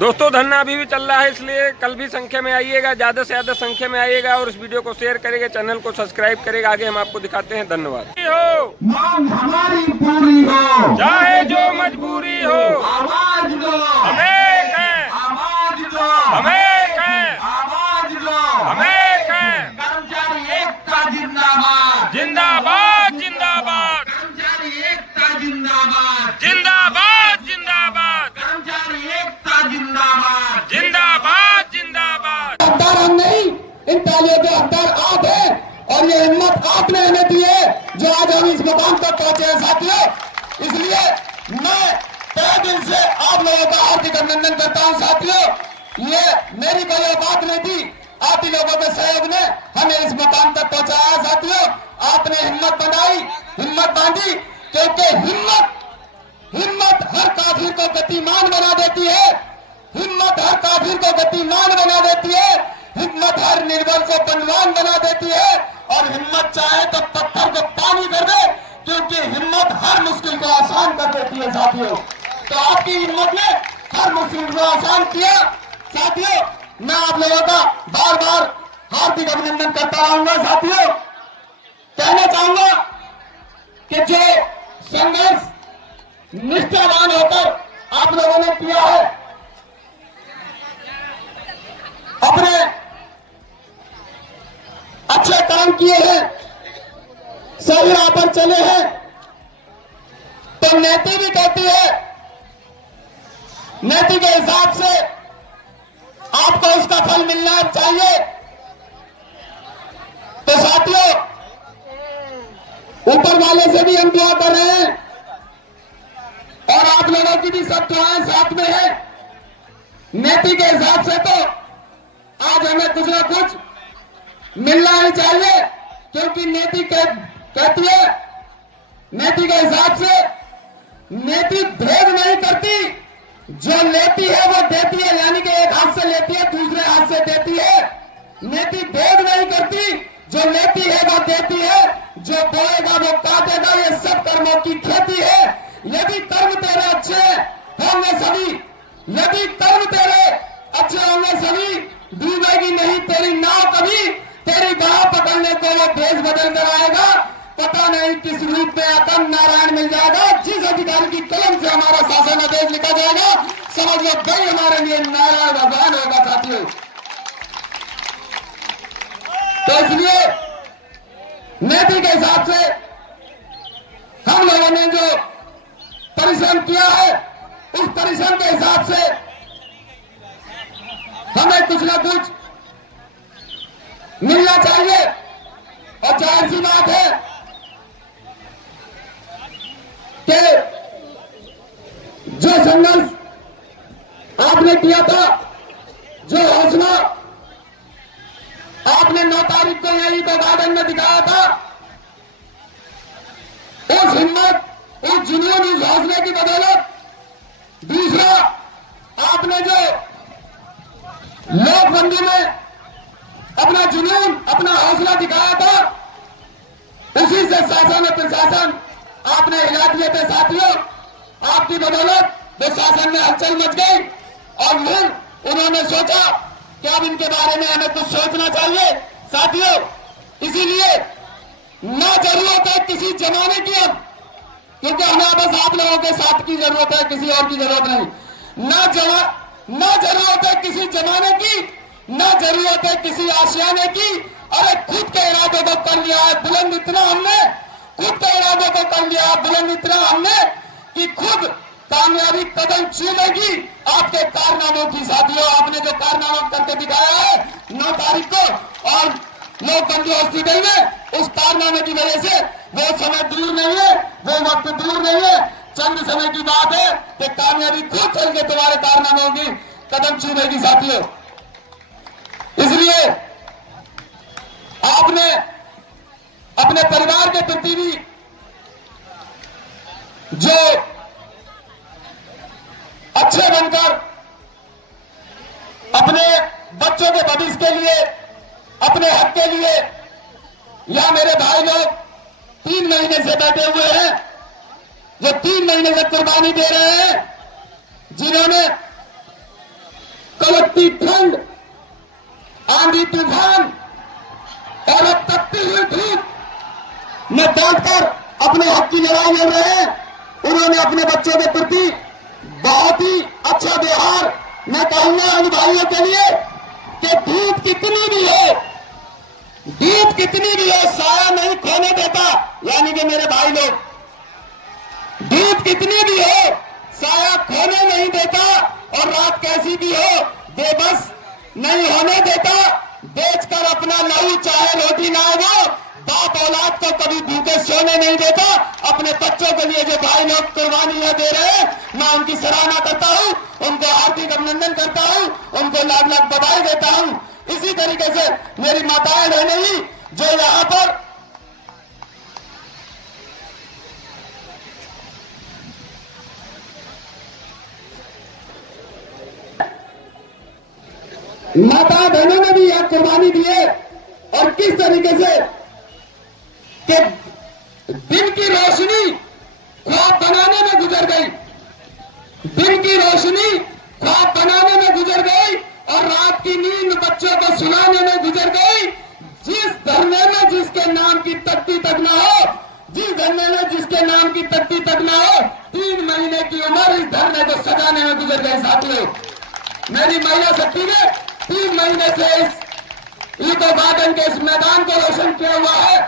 दोस्तों धरना अभी भी चल रहा है, इसलिए कल भी संख्या में आइएगा, ज्यादा से ज्यादा संख्या में आइएगा और इस वीडियो को शेयर करेगा, चैनल को सब्सक्राइब करेगा। आगे हम आपको दिखाते हैं। धन्यवाद। हो मांग हमारी पूरी हो, चाहे जो मजबूरी हो, आवाज दो हमें है, आवाज दो हमें है, आवाज दो हमें है। कर्मचारी एकता जिंदाबाद जिंदाबाद जिंदाबाद कर्मचारी एकता जिंदाबाद जिंदाबाद जिंदाबाद कर्मचारी एकता जिंदाबाद जिंदाबाद जिंदाबाद। हकदार हम नहीं, इन तालियों के हकदार आप हैं और ये हिम्मत आपने हमें दी है जो आज हम इस मुकाम तक पहुंचे हैं साथियों। इसलिए मैं तहे दिल से आप लोगों का हार्दिक अभिनंदन करता हूं साथियों। ये मेरी कोई बात नहीं थी, आप ही लोगों के सहयोग ने हमें इस मुकाम तक पहुंचाया साथियों। आपने हिम्मत बनाई, हिम्मत बांधी, क्योंकि हिम्मत हर काफिर को गतिमान बना देती है, हिम्मत हर काफिर को गतिमान बना देती है, हिम्मत हर निर्बल को बलवान बना देती है और हिम्मत चाहे तो पत्थर को पानी कर दे, क्योंकि हिम्मत हर मुश्किल को आसान कर देती है साथियों। तो आपकी हिम्मत ने हर मुश्किल को आसान किया साथियों। मैं आप लोगों का बार बार हार्दिक अभिनंदन करता रहूंगा साथियों। कहना चाहूंगा कि जो संघर्ष निष्ठावान होकर आप लोगों ने किया है, अपने अच्छे काम किए हैं, सही राह पर चले हैं, तो नीति भी कहती है, नीति के हिसाब से आपको उसका फल मिलना चाहिए। तो साथियों ऊपर वाले से भी हम दुआ कर रहे हैं और आप लोगों की भी सब दुआएं साथ में है। नीति के हिसाब से तो आज हमें कुछ ना कुछ मिलना ही चाहिए, क्योंकि नीति कहती है, नीति के हिसाब से नीति भेद नहीं करती, जो लेती है वो देती है, यानी कि एक हाथ से लेती है दूसरे हाथ से देती है। नीति भेद नहीं करती, जो लेती है वो देती है, जो बोएगा वो काटेगा, ये सब कर्मों की खेती है। यदि कर्म तेरे अच्छे होंगे सभी, यदि कर्म तेरे अच्छे होंगे सभी, डूबेगी नहीं तेरी नाव कभी, तेरी गांव पकड़ने को वो देश बदल कर आएगा, पता नहीं किस रूप में आकर नारायण मिल जाएगा। जिस अधिकारी की कलम से हमारा शासन आदेश लिखा जाएगा, समझ लो भाई हमारे लिए नारायण भगवान होगा साथियों। तो इसलिए नीति के हिसाब से हम लोगों ने जो परिश्रम किया है, उस परिश्रम के हिसाब से हमें कुछ ना कुछ मिलना चाहिए। और जाहिर सी बात है कि जो संघर्ष आपने किया था, जो हौसला आपने 9 तारीख को यहीं पे गार्डन में दिखाया था, उस हिम्मत, उस जुनून, उस हौसले की बदौलत, दूसरा आपने जो नोटबंदी में अपना जुनून, अपना हौसला दिखाया था, उसी से शासन और प्रशासन आपने हिला दिए थे साथियों। आपकी बदौलत वो शासन में हलचल मच गई और फिर उन्होंने सोचा कि अब इनके बारे में हमें कुछ सोचना चाहिए साथियों। इसीलिए ना जरूरत है किसी जमाने की अब, क्योंकि हमें बस आप लोगों के साथ की जरूरत है, किसी और की जरूरत नहीं। ना जरूरत है किसी जमाने की, ना जरूरत है किसी आशियाने की। अरे खुद के इरादे को कर लिया है बुलंद इतना हमने, खुद के इरादे को कर लिया है बुलंद इतना हमने कि खुद कामयाबी कदम चूमेगी आपके कारनामों की साथियों। आपने जो कारनामा करके दिखाया है 9 तारीख को और लोकबंधु हॉस्पिटल में, उस कारनामे की वजह से वो समय दूर नहीं है, वो वक्त दूर नहीं है, चंद समय की बात है कि कामयाबी खुद चल के तुम्हारे कारनामों की कदम चूमेगी साथियों। इसलिए आपने अपने परिवार के प्रति भी जो अच्छे बनकर अपने बच्चों के भविष्य के लिए, अपने हक के लिए, या मेरे भाई लोग 3 महीने से बैठे हुए हैं, जो 3 महीने से कुर्बानी दे रहे हैं, जिन्होंने कड़कती ठंड, आंधी तूफान और अब तपती हुई धूप में बैठकर अपने हक की लड़ाई लड़ रहे हैं। उन्होंने अपने बच्चों के प्रति बहुत ही अच्छा व्यवहार, मैं कहूंगा उन भाइयों के लिए कि धूप कितनी भी हो, धूप कितनी भी हो, साया नहीं खोने देता। यानी कि मेरे भाई लोग, धूप कितनी भी हो साया खोने नहीं देता, और रात कैसी भी हो बेबस नहीं होने देता। बेचकर अपना लहू चाहे रोटी ना हो, बाप औलाद को कभी भूखे सोने नहीं देता। अपने बच्चों के लिए जो भाई लोग कुर्बानियां दे रहे हैं, मैं उनकी सराहना करता हूं, उनको हार्दिक अभिनंदन करता हूं, उनको लाख लाख बधाई देता हूं। इसी तरीके से मेरी माताएं बहनें जो यहां पर माता बहनों ने भी यह कुर्बानी दी है, और किस तरीके से कि दिन की रोशनी ख्वाब बनाने में गुजर गई, दिन की रोशनी ख्वाब बनाने में गुजर गई, और रात की नींद बच्चों को सुलाने में गुजर गई। जिस धरने में जिसके नाम की तख्ती तक ना हो, जिस धरने में जिसके नाम की तख्ती तक ना हो, 3 महीने की उम्र इस धरने को सजाने में गुजर गई। साथियों, मेरी महिला शक्ति ने 3 महीने से इस ईको गार्डन के इस मैदान को रोशन किया हुआ है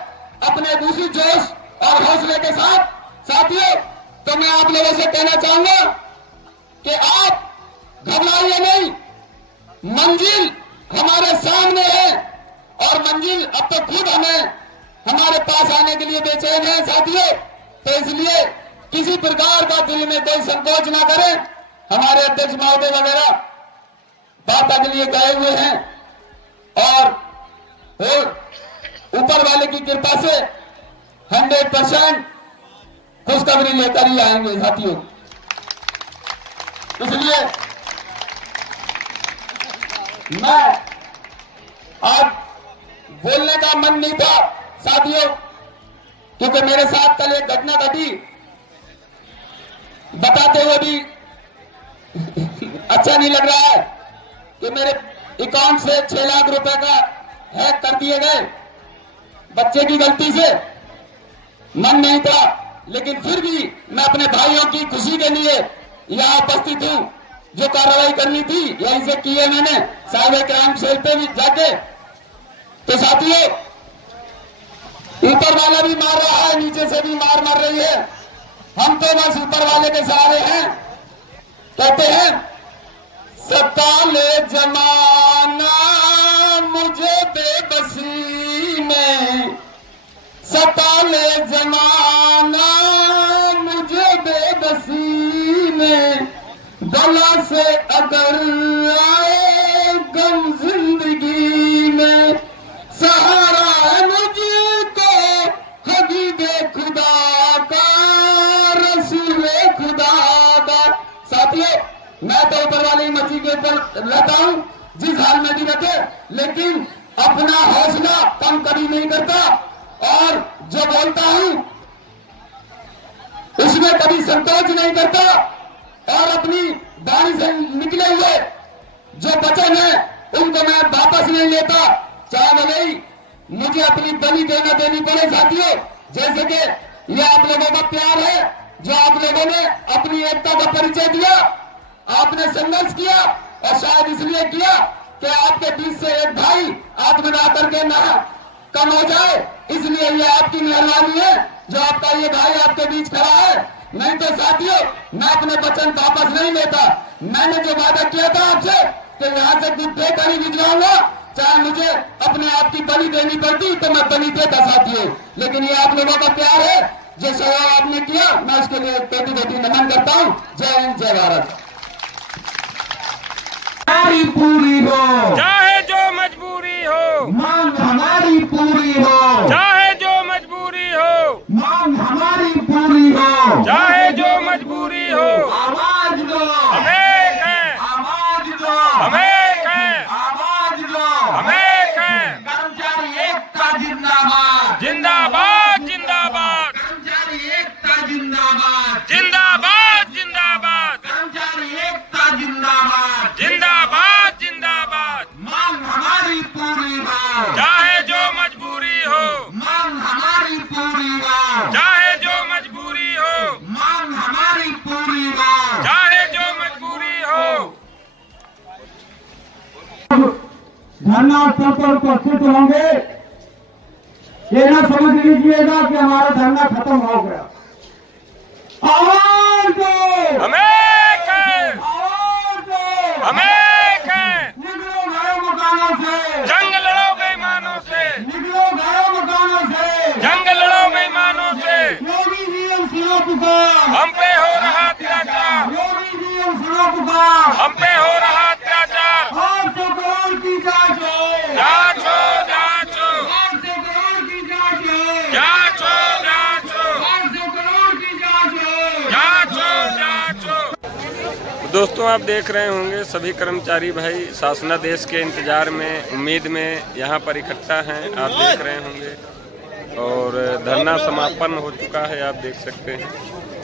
अपने दूसरी जोश और हौसले के साथ। साथियों, तो मैं आप लोगों से कहना चाहूंगा कि आप घबराइए नहीं, मंजिल हमारे सामने है, और मंजिल अब तो खुद हमारे पास आने के लिए बेचैन है। साथियों, तो इसलिए किसी प्रकार का दिल में कोई संकोच ना करें। हमारे अध्यक्ष महोदय वगैरह बात के लिए गए हुए हैं, और ऊपर वाले की कृपा से 100% खुशखबरी लेकर ही आएंगे। साथियों, इसलिए मैं आज बोलने का मन नहीं था साथियों, क्योंकि मेरे साथ कल एक घटना घटी, बताते हुए भी अच्छा नहीं लग रहा है कि मेरे अकाउंट से 6 लाख रुपए का हैक कर दिए गए। बच्चे की गलती से, मन नहीं था, लेकिन फिर भी मैं अपने भाइयों की खुशी के लिए यहां उपस्थित हूं। जो कार्रवाई करनी थी यहीं से की है मैंने, साइबर क्राइम सेल पे भी जाके। तो साथियों, ऊपर वाला भी मार रहा है, नीचे से भी मार रही है, हम तो बस ऊपर वाले के सहारे हैं। कहते हैं, सताले जमाना मुझे बेबसी में, सताले जमाना मुझे बेबसी में, गला से अगर आए गम जिंदगी में, सहारा है मुझको हबीबे खुदा का, रसूले खुदा का। साथियों, मैं तो ऊपर वाली मर्जी के ऊपर रहता हूं, जिस हाल में भी रखे, लेकिन अपना हौसला कम कभी नहीं करता, और जो बोलता हूं उसमें कभी संकोच नहीं करता, और अपनी वाणी से निकले हुए जो वचन है उनको मैं वापस नहीं लेता, चाहे भले ही मुझे अपनी बलि देनी पड़े। साथियों, जैसे कि यह आप लोगों का प्यार है, जो आप लोगों ने अपनी एकता का परिचय दिया, आपने संघर्ष किया, और शायद इसलिए किया कि आपके बीच से एक भाई आत्मदाह करके ना कम हो जाए, इसलिए ये आपकी मेहरबानी है जो आपका ये भाई आपके बीच खड़ा है। नहीं तो साथियों, मैं अपने वचन वापस नहीं लेता। मैंने जो वादा किया था आपसे कि यहां से दूध देकर ही भिजवाऊंगा, चाहे मुझे अपने आप की बलि देनी पड़ती तो मैं बलि देता। साथियों, लेकिन ये आप लोगों का प्यार है, जो सेवा आपने किया, मैं उसके लिए कोटि कोटि नमन करता हूं। जय हिंद, जय भारत। हमारी पूरी हो, चाहे जो मजबूरी हो, मांग हमारी पूरी हो, चाहे जो मजबूरी हो, मांग हमारी पूरी हो, चाहे जो मजबूरी हो, आवाज दो, हमें है, आवाज दो, हमें है, आवाज दो, हमें है। कर्मचारी एकता जिंदाबाद, जिंदाबाद, जिंदाबाद, कर्मचारी एकता जिंदाबाद, जिंदाबाद, जिंदाबाद, कर्मचारी एकता जिंदाबाद, जिंदाबाद, धरना स्थल पर उपस्थित होंगे, ये ना समझ लीजिएगा कि हमारा धरना खत्म हो गया। आवाज दो, हमें एक है, आवाज दो, हमें एक है। निकलो घरों मकानों से, जंग लड़ो बेईमानों से, निकलो घरों मकानों से, जंग लड़ो बेईमानों से। योगी जी हम सुनो पुकार, हम पे हो रहा अत्याचार, योगी जी हम सुनो पुकार, हम पे हो रहा अत्याचार। 800 करोड़ की जांच हो, जांच हो, जांच हो, 800 करोड़ की जांच हो, जांच हो, जांच हो, 800 करोड़ की जांच हो, जांच हो, जांच हो। दोस्तों, आप देख रहे होंगे सभी कर्मचारी भाई शासनादेश के इंतजार में, उम्मीद में यहाँ पर इकट्ठा हैं। आप देख रहे होंगे और धरना समापन हो चुका है, आप देख सकते हैं।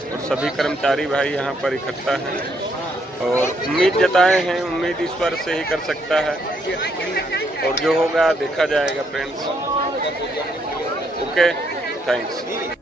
और सभी कर्मचारी भाई यहाँ पर इकट्ठा हैं और उम्मीद जताए हैं। उम्मीद ईश्वर से ही कर सकता है और जो होगा देखा जाएगा फ्रेंड्स। Okay, thanks.